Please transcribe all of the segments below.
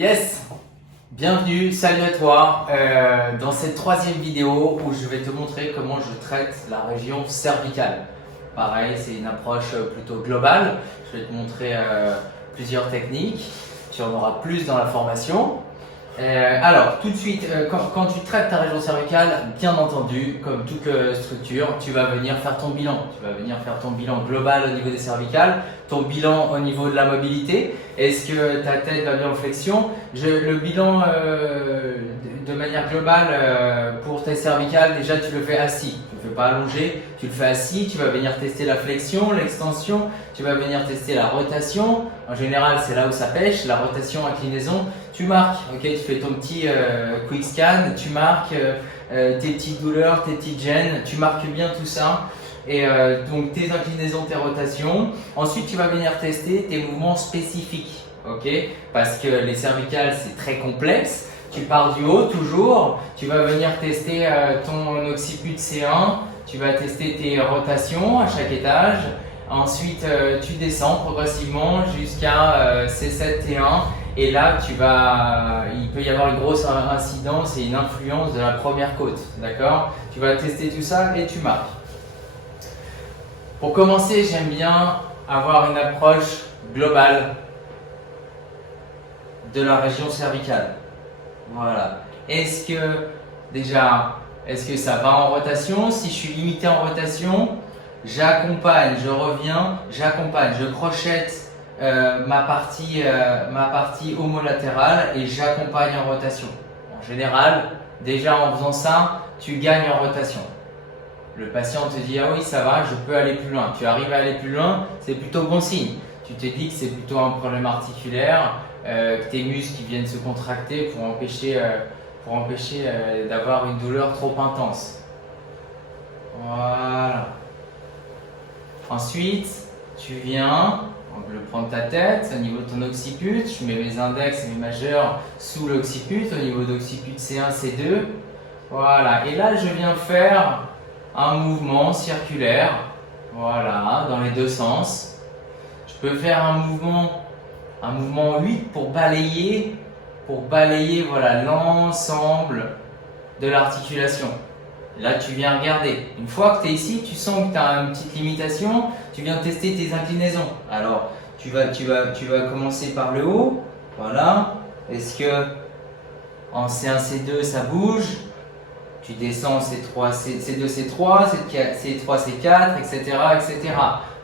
Yes! Bienvenue, salut à toi dans cette troisième vidéo où je vais te montrer comment je traite la région cervicale. Pareil, c'est une approche plutôt globale. Je vais te montrer plusieurs techniques. Tu en auras plus dans la formation. Alors, tout de suite, quand tu traites ta région cervicale, bien entendu, comme toute structure, tu vas venir faire ton bilan. Tu vas venir faire ton bilan global au niveau des cervicales, ton bilan au niveau de la mobilité. Est-ce que ta tête va bien en flexion? Le bilan de manière globale pour tes cervicales, déjà tu le fais assis. Tu ne le fais pas allongé, tu le fais assis. Tu vas venir tester la flexion, l'extension. Tu vas venir tester la rotation. En général, c'est là où ça pêche, la rotation, inclinaison. Tu marques, ok, tu fais ton petit quick scan, tu marques tes petites douleurs, tes petites gênes, tu marques bien tout ça. Et donc tes inclinaisons, tes rotations. Ensuite, tu vas venir tester tes mouvements spécifiques, ok, parce que les cervicales, c'est très complexe. Tu pars du haut toujours, tu vas venir tester ton occiput C1, tu vas tester tes rotations à chaque étage. Ensuite, tu descends progressivement jusqu'à C7, T1. Et là, il peut y avoir une grosse incidence et une influence de la première côte. D'accord? Tu vas tester tout ça et tu marques. Pour commencer, j'aime bien avoir une approche globale de la région cervicale. Voilà. Est-ce que ça va en rotation? Si je suis limité en rotation, j'accompagne, je reviens, j'accompagne, je crochette ma partie homolatérale et j'accompagne en rotation. En général, déjà en faisant ça, tu gagnes en rotation. Le patient te dit « Ah oui, ça va, je peux aller plus loin ». Tu arrives à aller plus loin, c'est plutôt bon signe. Tu te dis que c'est plutôt un problème articulaire, que tes muscles qui viennent se contracter pour empêcher d'avoir une douleur trop intense. Voilà. Ensuite, tu viens prendre ta tête au niveau de ton occiput. Je mets mes index et mes majeurs sous l'occiput, au niveau d'occiput C1, C2. Voilà. Et là, je viens faire un mouvement circulaire. Voilà, dans les deux sens. Je peux faire un mouvement 8 pour balayer voilà, l'ensemble de l'articulation. Là, tu viens regarder. Une fois que tu es ici, tu sens que tu as une petite limitation, tu viens tester tes inclinaisons. Alors, tu vas commencer par le haut. Voilà. Est-ce que en C1, C2, ça bouge? Tu descends C3, C2, C3, C3, C4, etc., etc.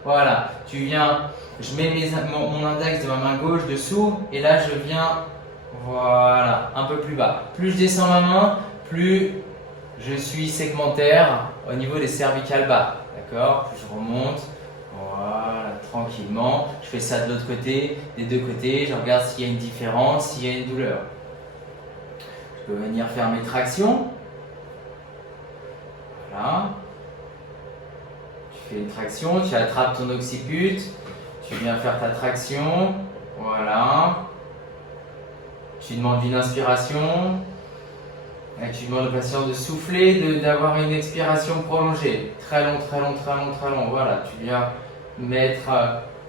Voilà. Tu viens, je mets mon index de ma main gauche dessous et là, je viens, voilà, un peu plus bas. Plus je descends ma main, plus je suis segmentaire au niveau des cervicales bas, d'accord? Puis je remonte, voilà, tranquillement. Je fais ça de l'autre côté, des deux côtés. Je regarde s'il y a une différence, s'il y a une douleur. Je peux venir faire mes tractions. Voilà. Tu fais une traction, tu attrapes ton occiput. Tu viens faire ta traction. Voilà. Tu demandes une inspiration. Et tu demandes au patient de souffler, d'avoir une expiration prolongée. Très long, très long, très long, très long. Voilà, tu viens mettre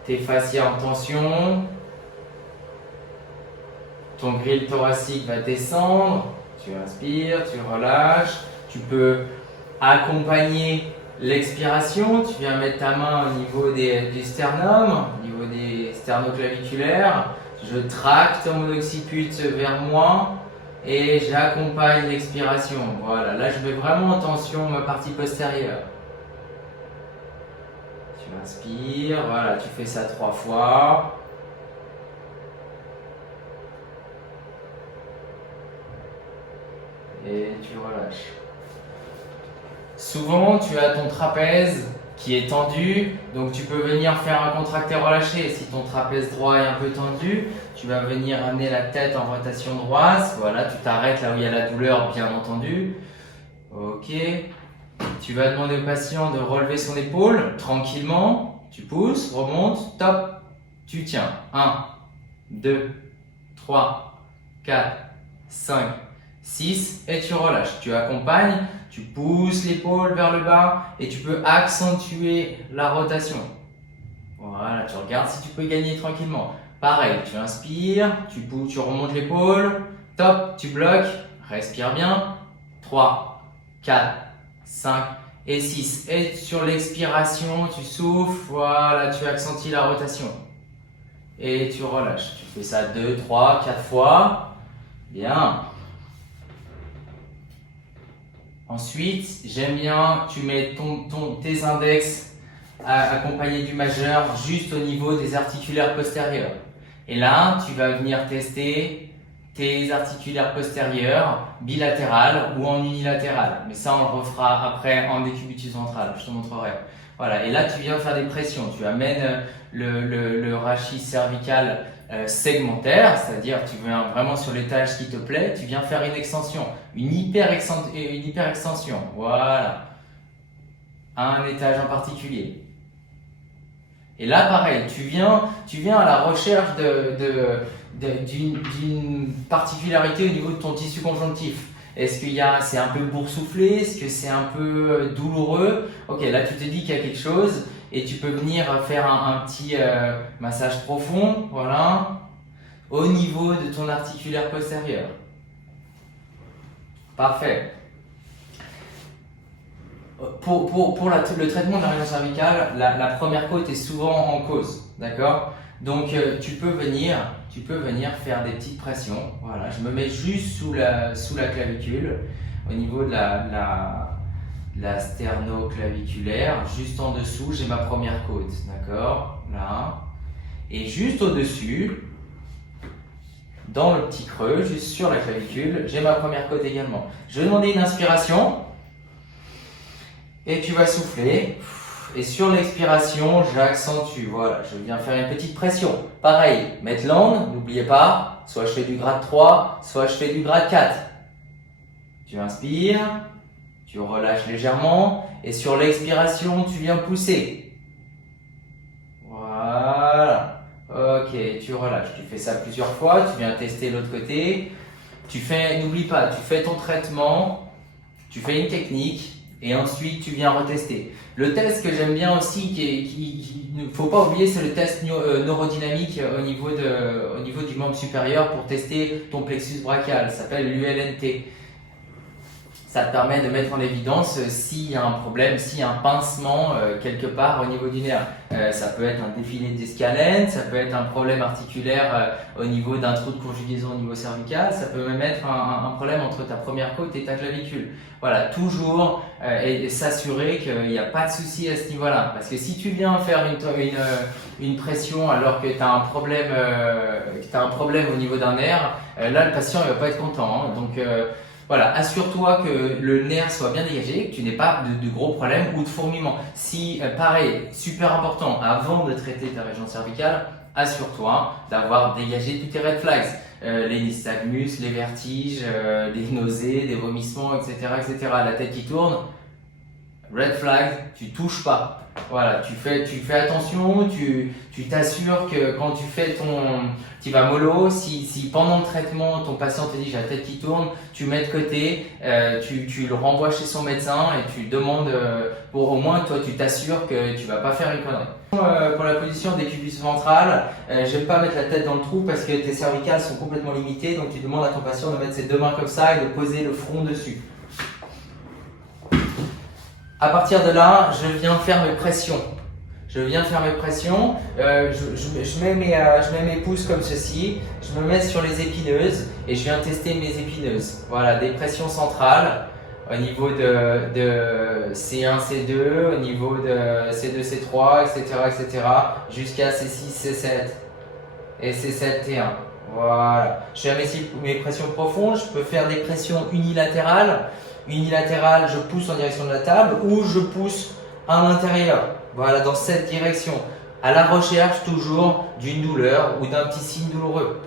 tes fascias en tension. Ton grille thoracique va descendre. Tu inspires, tu relâches. Tu peux accompagner l'expiration. Tu viens mettre ta main au niveau du sternum, au niveau des sternoclaviculaires. Je tracte mon occiput vers moi. Et j'accompagne l'expiration. Voilà, là je mets vraiment en tension ma partie postérieure. Tu inspires, voilà, tu fais ça 3 fois. Et tu relâches. Souvent, tu as ton trapèze qui est tendu, donc tu peux venir faire un contracté-relâché. Si ton trapèze droit est un peu tendu, tu vas venir amener la tête en rotation droite. Voilà, tu t'arrêtes là où il y a la douleur, bien entendu. Ok. Tu vas demander au patient de relever son épaule tranquillement. Tu pousses, remontes, top. Tu tiens. 1, 2, 3, 4, 5, 6 et tu relâches. Tu accompagnes, tu pousses l'épaule vers le bas et tu peux accentuer la rotation. Voilà, tu regardes si tu peux gagner tranquillement. Pareil, tu inspires, tu remontes l'épaule, top, tu bloques, respire bien. 3, 4, 5 et 6. Et sur l'expiration, tu souffles, voilà, tu accentues la rotation. Et tu relâches. Tu fais ça 2, 3, 4 fois. Bien. Ensuite, j'aime bien, tu mets tes index accompagnés du majeur juste au niveau des articulaires postérieurs. Et là, tu vas venir tester tes articulaires postérieurs bilatérales ou en unilatéral. Mais ça, on le refera après en décubitus ventral, je te montrerai. Voilà, et là, tu viens faire des pressions. Tu amènes le rachis cervical segmentaire, c'est-à-dire tu viens vraiment sur l'étage qui te plaît, tu viens faire une extension, une hyper extension. Voilà, un étage en particulier. Et là, pareil, tu viens à la recherche d'une particularité au niveau de ton tissu conjonctif. Est-ce que c'est un peu boursouflé? Est-ce que c'est un peu douloureux? Ok, là tu te dis qu'il y a quelque chose et tu peux venir faire un petit massage profond, voilà, au niveau de ton articulaire postérieur. Parfait. Pour le traitement de la région cervicale, la première côte est souvent en cause, d'accord? Donc tu peux venir faire des petites pressions. Voilà, je me mets juste sous la clavicule, au niveau de la sternoclaviculaire, juste en dessous, j'ai ma première côte, d'accord? Là. Et juste au-dessus, dans le petit creux, juste sur la clavicule, j'ai ma première côte également. Je vais demander une inspiration. Et tu vas souffler. Et sur l'expiration, j'accentue. Voilà, je viens faire une petite pression. Pareil, Maitland, n'oubliez pas, soit je fais du grade 3, soit je fais du grade 4. Tu inspires, tu relâches légèrement. Et sur l'expiration, tu viens pousser. Voilà. Ok, tu relâches. Tu fais ça plusieurs fois. Tu viens tester l'autre côté. N'oublie pas, tu fais ton traitement. Tu fais une technique. Et ensuite, tu viens retester. Le test que j'aime bien aussi, qu'il ne faut pas oublier, c'est le test neurodynamique au niveau du membre supérieur pour tester ton plexus brachial. Ça s'appelle l'ULNT. Ça te permet de mettre en évidence s'il y a un problème, s'il y a un pincement quelque part au niveau du nerf. Ça peut être un défilé d'escalène, ça peut être un problème articulaire au niveau d'un trou de conjugaison au niveau cervical, ça peut même être un problème entre ta première côte et ta clavicule. Voilà, toujours et s'assurer qu'il n'y a pas de souci à ce niveau-là. Parce que si tu viens faire une pression alors que tu as un problème au niveau d'un nerf, là le patient ne va pas être content. Hein. Donc voilà, assure-toi que le nerf soit bien dégagé, que tu n'aies pas de gros problèmes ou de fourmillement. Si, pareil, super important, avant de traiter ta région cervicale, assure-toi d'avoir dégagé tous tes red flags. Les nystagmus, les vertiges, les nausées, des vomissements, etc., etc. La tête qui tourne, red flag, tu touches pas. Voilà, tu fais attention, tu t'assures que quand tu vas mollo, si pendant le traitement ton patient te dit j'ai la tête qui tourne, tu mets de côté, tu le renvoies chez son médecin et tu demandes pour au moins toi tu t'assures que tu vas pas faire une connerie. Pour la position des cubitus ventrales, j'aime pas mettre la tête dans le trou parce que tes cervicales sont complètement limitées, donc tu demandes à ton patient de mettre ses deux mains comme ça et de poser le front dessus. À partir de là, je viens faire mes pressions. Je mets mes pouces comme ceci. Je me mets sur les épineuses et je viens tester mes épineuses. Voilà, des pressions centrales au niveau de C1, C2, au niveau de C2, C3, etc., etc., jusqu'à C6, C7 et C7, T1. Voilà. Je fais mes pressions profondes. Je peux faire des pressions unilatérales. Unilatéral, je pousse en direction de la table ou je pousse à l'intérieur. Voilà, dans cette direction. À la recherche toujours d'une douleur ou d'un petit signe douloureux.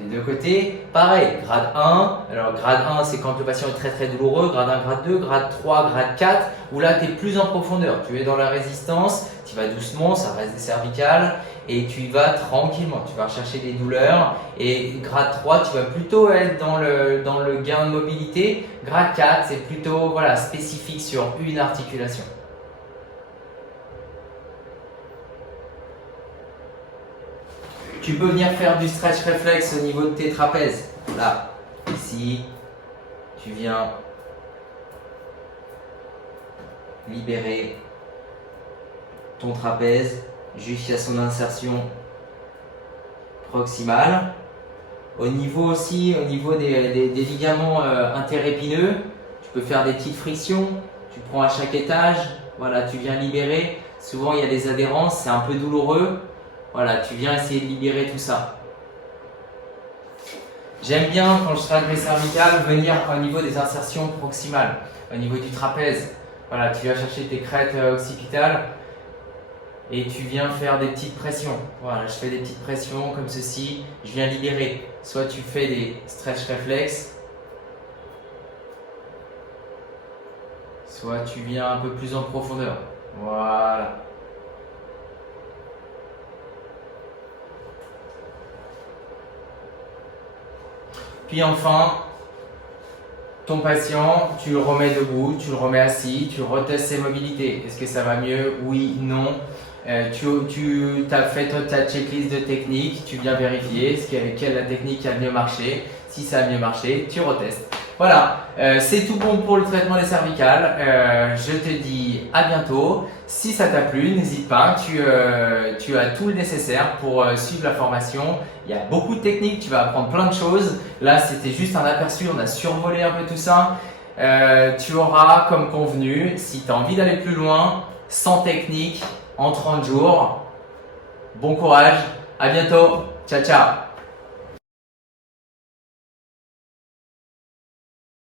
Les deux côtés, pareil, grade 1. Alors, grade 1, c'est quand le patient est très très douloureux. Grade 1, grade 2, grade 3, grade 4, où là, tu es plus en profondeur. Tu es dans la résistance, tu vas doucement, ça reste des cervicales, et tu y vas tranquillement. Tu vas rechercher des douleurs. Et grade 3, tu vas plutôt être dans le gain de mobilité. Grade 4, c'est plutôt voilà, spécifique sur une articulation. Tu peux venir faire du stretch réflexe au niveau de tes trapèzes. Là, ici, tu viens libérer ton trapèze jusqu'à son insertion proximale. Au niveau des ligaments interépineux, tu peux faire des petites frictions. Tu prends à chaque étage, voilà, tu viens libérer. Souvent, il y a des adhérences, c'est un peu douloureux. Voilà, tu viens essayer de libérer tout ça. J'aime bien, quand je traite mes cervicales, venir au niveau des insertions proximales, au niveau du trapèze. Voilà, tu viens chercher tes crêtes occipitales et tu viens faire des petites pressions. Voilà, je fais des petites pressions comme ceci, je viens libérer. Soit tu fais des stretch réflexes, soit tu viens un peu plus en profondeur. Voilà. Puis enfin, ton patient, tu le remets debout, tu le remets assis, tu retestes ses mobilités. Est-ce que ça va mieux? Oui, non. Tu as fait ta checklist de techniques, tu viens vérifier quelle la technique a mieux marché. Si ça a mieux marché, tu retestes. Voilà, c'est tout bon pour le traitement des cervicales. Je te dis à bientôt. Si ça t'a plu, n'hésite pas, tu as tout le nécessaire pour suivre la formation. Il y a beaucoup de techniques, tu vas apprendre plein de choses. Là, c'était juste un aperçu, on a survolé un peu tout ça. Tu auras, comme convenu, si tu as envie d'aller plus loin, 100 techniques en 30 jours. Bon courage, à bientôt, ciao ciao.